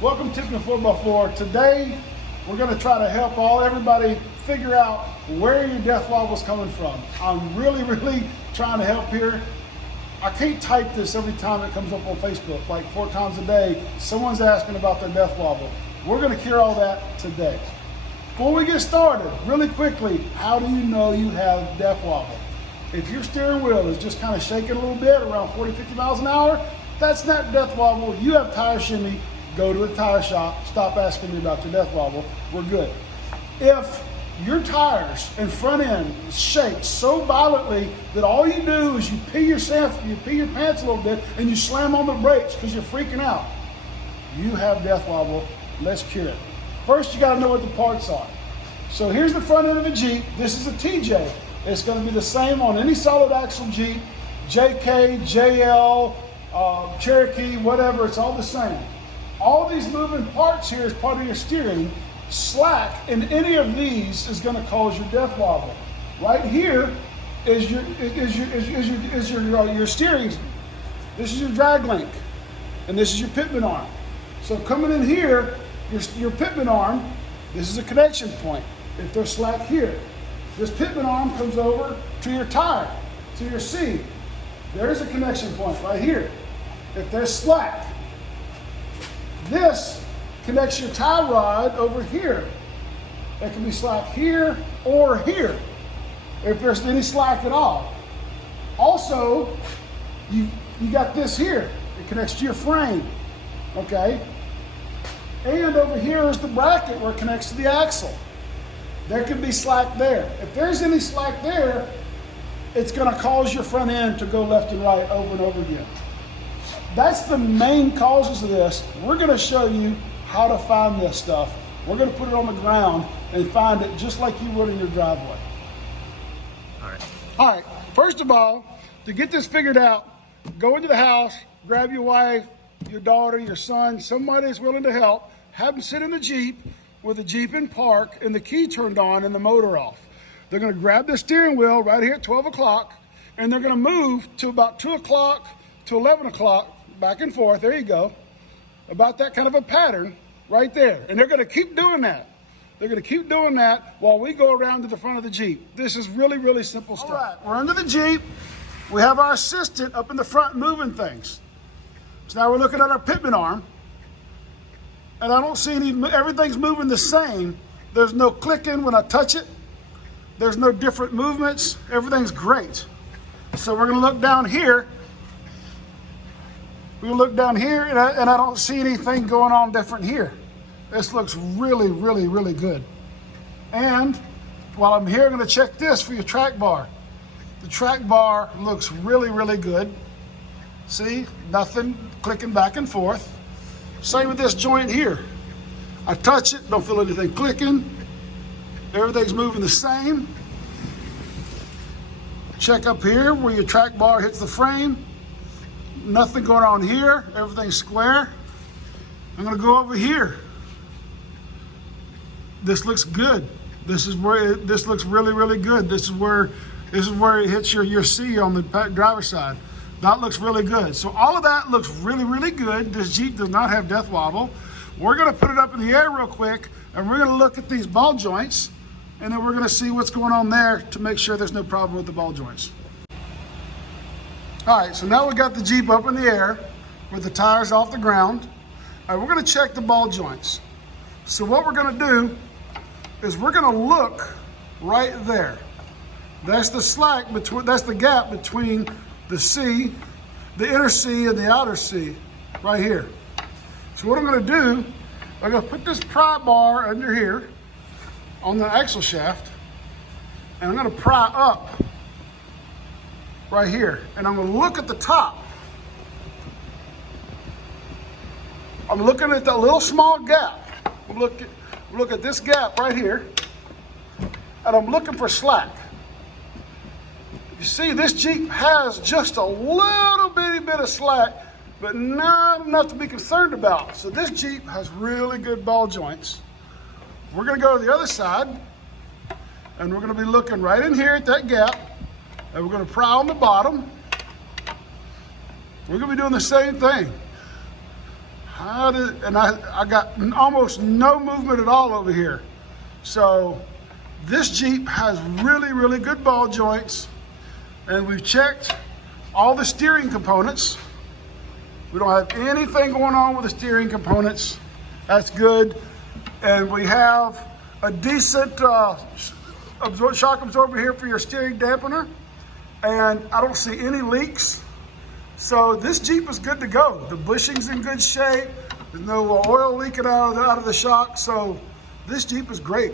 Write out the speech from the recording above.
Welcome to the 4x4. Today, we're going to try to help everybody figure out where your death wobble is coming from. I'm really trying to help here. I can't type this every time it comes up on Facebook, like 4 times a day. Someone's asking about their death wobble. We're going to cure all that today. Before we get started, really quickly, how do you know you have death wobble? If your steering wheel is just kind of shaking a little bit, around 40, 50 miles an hour, that's not death wobble. You have tire shimmy. Go to a tire shop. Stop asking me about your death wobble. We're good. If your tires and front end shake so violently that all you do is you pee your pants a little bit and you slam on the brakes because you're freaking out, you have death wobble. Let's cure it. First, you got to know what the parts are. So here's the front end of the Jeep. This is a TJ. It's going to be the same on any solid axle Jeep, JK, JL, Cherokee, whatever. It's all the same. All these moving parts here is part of your steering. Slack in any of these is going to cause your death wobble. Right here is your steering. This is your drag link, and this is your pitman arm. So coming in here, your pitman arm, this is a connection point. If there's slack here, this pitman arm comes over to your tire, to your seat. There's a connection point right here. If there's slack, this connects your tie rod over here. There can be slack here or here, if there's any slack at all. Also, you got this here. It connects to your frame, okay? And over here is the bracket where it connects to the axle. There could be slack there. If there's any slack there, it's gonna cause your front end to go left and right over and over again. That's the main causes of this. We're gonna show you how to find this stuff. We're gonna put it on the ground and find it just like you would in your driveway. All right, first of all, to get this figured out, go into the house, grab your wife, your daughter, your son, somebody that's willing to help, have them sit in the Jeep with the Jeep in park and the key turned on and the motor off. They're gonna grab their steering wheel right here at 12 o'clock and they're gonna move to about 2 o'clock to 11 o'clock, back and forth, there you go. About that kind of a pattern right there. And they're gonna keep doing that. They're gonna keep doing that while we go around to the front of the Jeep. This is really simple stuff. All right, we're under the Jeep. We have our assistant up in the front moving things. So now we're looking at our pitman arm. And I don't see everything's moving the same. There's no clicking when I touch it. There's no different movements. Everything's great. So we're gonna look down here. We look down here and I don't see anything going on different here. This looks really good. And while I'm here, I'm gonna check this for your track bar. The track bar looks really good. See, nothing clicking back and forth. Same with this joint here. I touch it, don't feel anything clicking. Everything's moving the same. Check up here where your track bar hits the frame. Nothing going on here, everything's square. I'm gonna go over here. This looks good. This looks really good. This is where it hits your C on the driver's side. That looks really good. So all of that looks really good. This Jeep does not have death wobble. We're gonna put it up in the air real quick and we're gonna look at these ball joints and then we're gonna see what's going on there to make sure there's no problem with the ball joints. All right, so now we got the Jeep up in the air with the tires off the ground. All right, we're gonna check the ball joints. So what we're gonna do is we're gonna look right there. That's the slack between, that's the gap between the C, the inner C and the outer C, right here. So what I'm gonna do, I'm gonna put this pry bar under here on the axle shaft, and I'm gonna pry up right here, and I'm gonna look at the top. I'm looking at that little small gap. Look at this gap right here, and I'm looking for slack. You see, this Jeep has just a little bitty bit of slack, but not enough to be concerned about. So this Jeep has really good ball joints. We're gonna go to the other side, and we're gonna be looking right in here at that gap, and we're gonna pry on the bottom. We're gonna be doing the same thing. And I got almost no movement at all over here. So this Jeep has really, really good ball joints, and we've checked all the steering components. We don't have anything going on with the steering components. That's good. And we have a decent shock absorber here for your steering dampener. And I don't see any leaks. So this Jeep is good to go. The bushing's in good shape. There's no oil leaking out of the shock. So this Jeep is great.